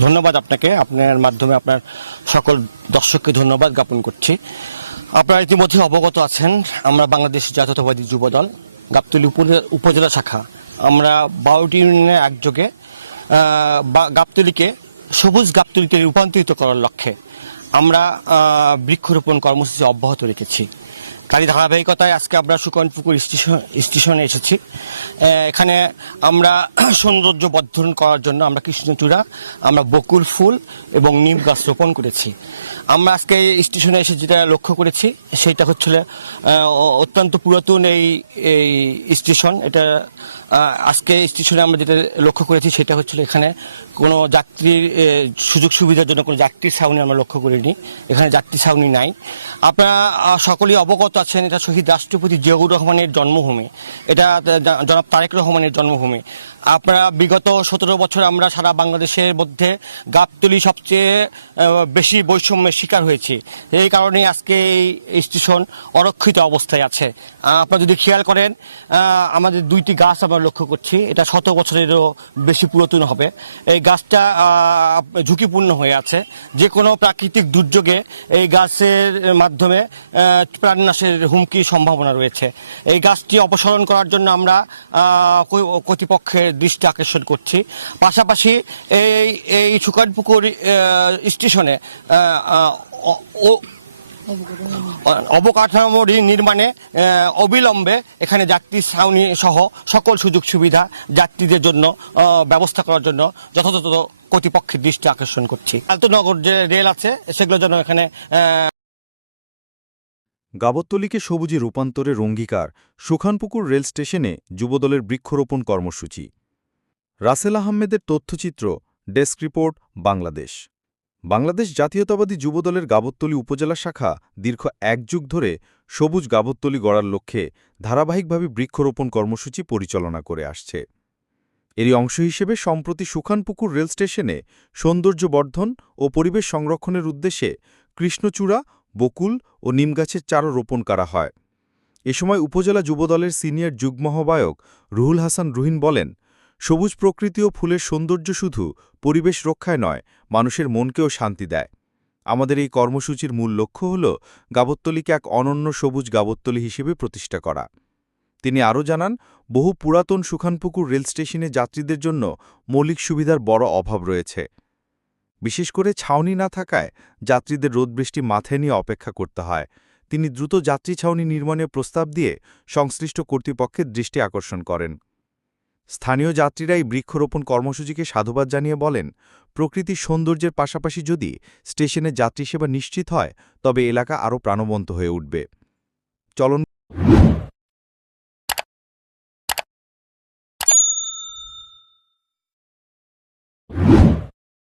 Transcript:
ধন্যবাদ আপনাকে। আপনার মাধ্যমে আপনার সকল দর্শককে ধন্যবাদ জ্ঞাপন করছি। আপনারা ইতিমধ্যে অবগত আছেন, আমরা বাংলাদেশ জাতীয়তাবাদী যুবদল, গাবতলী উপজেলা- শাখা। আমরা বারোটি ইউনিয়নের একযোগে গাবতলীকে, সবুজ গাবতলীতে রূপান্তরিত করার লক্ষ্যে আমরা বৃক্ষরোপণ কর্মসূচি অব্যাহত রেখেছি। তারই ধারাবাহিকতায় আজকে আমরা সুকনপুকুর স্টেশন স্টেশনে এসেছি। এখানে আমরা সৌন্দর্য বর্ধন করার জন্য আমরা কৃষ্ণচূড়া, আমরা বকুল ফুল এবং নিম গাছ রোপণ করেছি। আমরা আজকে এই স্টেশনে এসে যেটা লক্ষ্য করেছি, সেটা হচ্ছে অত্যন্ত পুরাতন এই এই স্টেশন। এটা আজকে স্টেশনে আমরা যেটা লক্ষ্য করেছি, সেটা হচ্ছিল এখানে কোনো যাত্রীর সুযোগ সুবিধার জন্য কোনো যাত্রীর ছাউনি আমরা লক্ষ্য করিনি। এখানে যাত্রী ছাউনি নাই। আপনারা সকলেই অবগত আছেন এটা শহীদ রাষ্ট্রপতি জিয়াউর রহমানের জন্মভূমি। এটা জনাব তারেক রহমানের জন্মভূমি। আপনারা বিগত সতেরো বছর আমরা সারা বাংলাদেশের মধ্যে গাবতলি সবচেয়ে বেশি বৈষম্যের শিকার হয়েছি। এই কারণে আজকে এই স্টেশন অরক্ষিত অবস্থায় আছে। আপনারা যদি খেয়াল করেন আমাদের দুইটি গাছ আমরা লক্ষ্য করছি। এটা শত বছরেরও বেশি পুরাতন হবে। এই গাছটা ঝুঁকিপূর্ণ হয়ে আছে। যে কোনো প্রাকৃতিক দুর্যোগে এই গাছের মাধ্যমে আহ, প্রাণনাশের হুমকির সম্ভাবনা রয়েছে। এই গাছটি অপসারণ করার জন্য আমরা কর্তৃপক্ষের দৃষ্টি আকর্ষণ করছি। পাশাপাশি এই এই সুকানপুকুর স্টেশনে অবকাঠামো নির্মাণে অবিলম্বে এখানে যাত্রী, ছাউনি সহ সকল সুযোগ সুবিধা যাত্রীদের জন্য ব্যবস্থা করার জন্য যথাযথ কর্তৃপক্ষের দৃষ্টি আকর্ষণ করছি। আলতনগর যে রেল আছে সেগুলোর জন্য এখানে গাবতলীকে সবুজে রূপান্তরের অঙ্গীকার সুখানপুকুর রেল স্টেশনে যুবদলের বৃক্ষরোপণ কর্মসূচি। রাসেল আহমেদের তথ্যচিত্র, ডেস্ক রিপোর্ট, বাংলাদেশ। বাংলাদেশ জাতীয়তাবাদী যুবদলের গাবতলী উপজেলা শাখা দীর্ঘ এক যুগ ধরে সবুজ গাবতলী গড়ার লক্ষ্যে ধারাবাহিকভাবে বৃক্ষরোপণ কর্মসূচি পরিচালনা করে আসছে। এরই অংশ হিসেবে সম্প্রতি সুখানপুকুর রেল স্টেশনে সৌন্দর্য বর্ধন ও পরিবেশ সংরক্ষণের উদ্দেশ্যে কৃষ্ণচূড়া বকুল ও নিমগাছের চারা রোপণ করা হয়। এ সময় উপজেলা যুবদলের সিনিয়র যুগ্মহবায়ক রুহুল হাসান রুহিন বলেন, সবুজ প্রকৃতি ও ফুলের সৌন্দর্য শুধু পরিবেশ রক্ষায় নয়, মানুষের মনকেও শান্তি দেয়। আমাদের এই কর্মসূচির মূল লক্ষ্য হল গাবত্তলীকে এক অনন্য সবুজ গাবত্তলী হিসেবে প্রতিষ্ঠা করা। তিনি আরও জানান, বহু পুরাতন সুখানপুকুর রেল স্টেশনে যাত্রীদের জন্য মৌলিক সুবিধার বড় অভাব রয়েছে। বিশেষ করে ছাউনি না থাকায় যাত্রীদের রোদবৃষ্টি মাথায় নিয়ে অপেক্ষা করতে হয়। তিনি দ্রুত যাত্রী ছাউনি নির্মাণের প্রস্তাব দিয়ে সংশ্লিষ্ট কর্তৃপক্ষের দৃষ্টি আকর্ষণ করেন। স্থানীয় যাত্রীরা এই বৃক্ষরোপণ কর্মসূচিকে সাধুবাদ জানিয়ে বলেন প্রকৃতির সৌন্দর্যের পাশাপাশি যদি স্টেশনে যাত্রী সেবা নিশ্চিত হয়, তবে এলাকা আরও প্রাণবন্ত হয়ে উঠবে। চলন